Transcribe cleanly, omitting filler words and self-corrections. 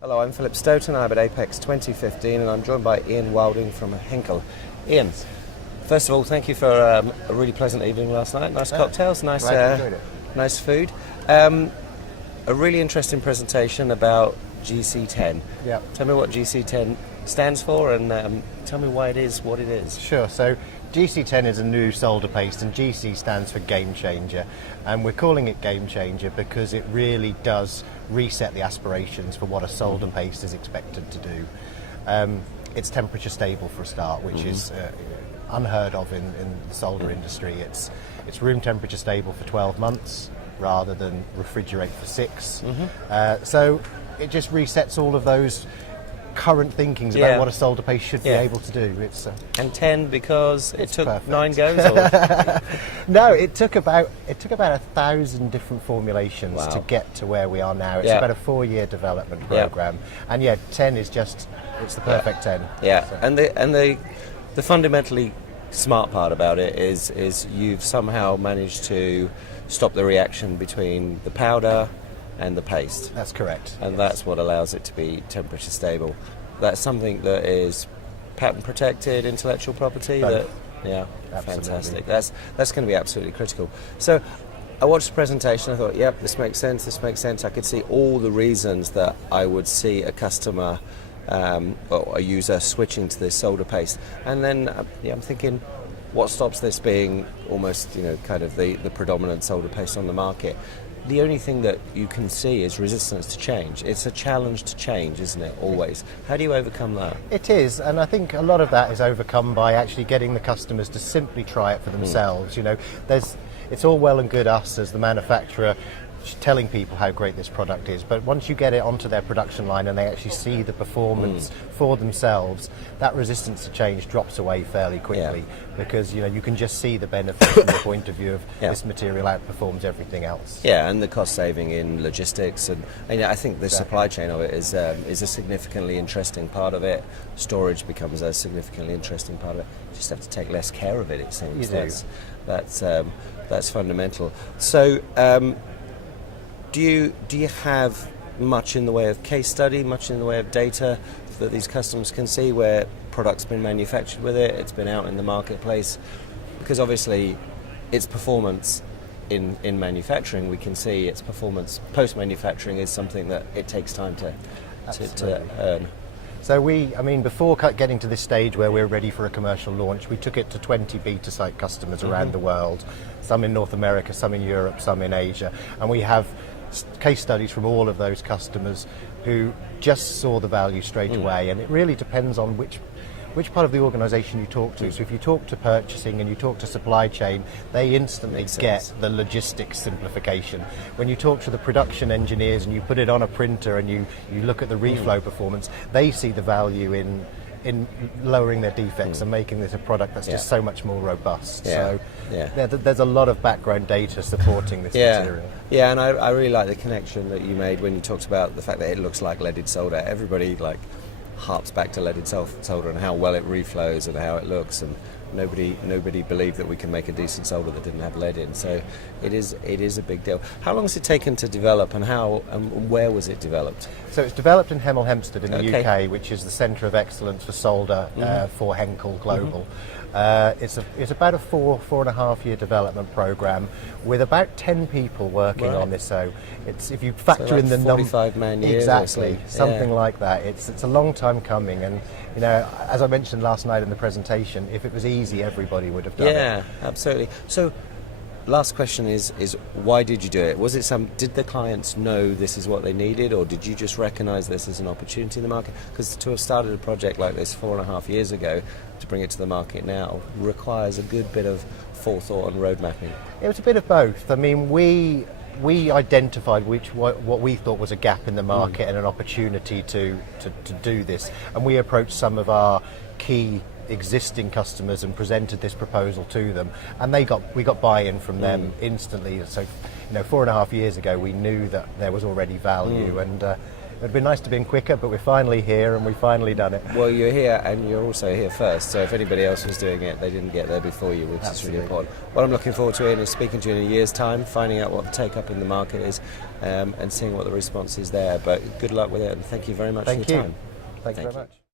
Hello, I'm Philip Stoughton. I'm at Apex 2015 and I'm joined by Ian Wilding from Henkel. Ian, first of all, thank you for a really pleasant evening last night. Nice cocktails, nice food. A really interesting presentation about GC10. Yeah. Tell me what GC10 stands for and tell me why it is what it is. Sure. So GC10 is a new solder paste, and GC stands for Game Changer. And we're calling it Game Changer because it really does reset the aspirations for what a solder paste is expected to do. It's temperature stable for a start, which is unheard of in the solder industry. It's room temperature stable for 12 months rather than refrigerate for 6. So it just resets all of those current thinkings about what a solder paste should be able to do. It's and 10 because it took perfect. 9 goes. Or? No, it took about 1,000 different formulations to get to where we are now. It's about a 4-year development program, and 10 is just it's the perfect 10. Yeah, so. and the fundamentally smart part about it is you've somehow managed to stop the reaction between the powder and the paste. That's correct. And that's what allows it to be temperature stable. That's something that is patent protected, intellectual property. Both. Fantastic. That's going to be absolutely critical. So I watched the presentation, I thought, yep, this makes sense. I could see all the reasons that I would see a customer or a user switching to this solder paste. And then I'm thinking, what stops this being almost, kind of the predominant solder paste on the market? The only thing that you can see is resistance to change. It's a challenge to change, isn't it, always? How do you overcome that? It is, and I think a lot of that is overcome by actually getting the customers to simply try it for themselves. It's all well and good us as the manufacturer telling people how great this product is, but once you get it onto their production line and they actually see the performance for themselves, that resistance to change drops away fairly quickly because you can just see the benefit from the point of view of this material outperforms everything else. Yeah, and the cost saving in logistics, and I think the supply chain of it is a significantly interesting part of it. Storage becomes a significantly interesting part of it. You just have to take less care of it. It seems that's fundamental. So. Do you have much in the way of case study, much in the way of data that these customers can see where product's been manufactured with it, it's been out in the marketplace? Because obviously its performance in manufacturing, we can see its performance post-manufacturing is something that it takes time to earn. So before getting to this stage where we're ready for a commercial launch, we took it to 20 beta site customers around the world, some in North America, some in Europe, some in Asia, and we have case studies from all of those customers who just saw the value straight away. And it really depends on which part of the organisation you talk to. So if you talk to purchasing and you talk to supply chain, they instantly get the logistics simplification. When you talk to the production engineers and you put it on a printer and you look at the reflow performance, they see the value in lowering their defects and making this a product that's just so much more robust. So there's a lot of background data supporting this material. Yeah, and I really like the connection that you made when you talked about the fact that it looks like leaded solder. Everybody harps back to leaded solder and how well it reflows and how it looks, and nobody believed that we can make a decent solder that didn't have lead in. So it is a big deal. How long has it taken to develop, and how and where was it developed? So it's developed in Hemel Hempstead in the UK, which is the centre of excellence for solder for Henkel Global. It's about a 4.5 year development program with about 10 people working on this. So it's, if you factor in the 45 man years, exactly, something like that. It's a long time coming, and as I mentioned last night in the presentation, if it was easy, everybody would have done it. Yeah, absolutely. So. Last question is why did you do it? Was it did the clients know this is what they needed, or did you just recognise this as an opportunity in the market? Because to have started a project like this 4.5 years ago, to bring it to the market now, requires a good bit of forethought and road mapping. It was a bit of both. I mean, we identified what we thought was a gap in the market and an opportunity to do this, and we approached some of our key existing customers and presented this proposal to them, and we got buy-in from them instantly. So 4.5 years ago we knew that there was already value, and It'd been nice to be quicker, but we're finally here and we've finally done it. Well, you're here and you're also here first, so if anybody else was doing it, they didn't get there before you, which is really important. What I'm looking forward to is speaking to you in a year's time, finding out what the take-up in the market is, and seeing what the response is there. But good luck with it, and thank you very much for your time. Thank you very much.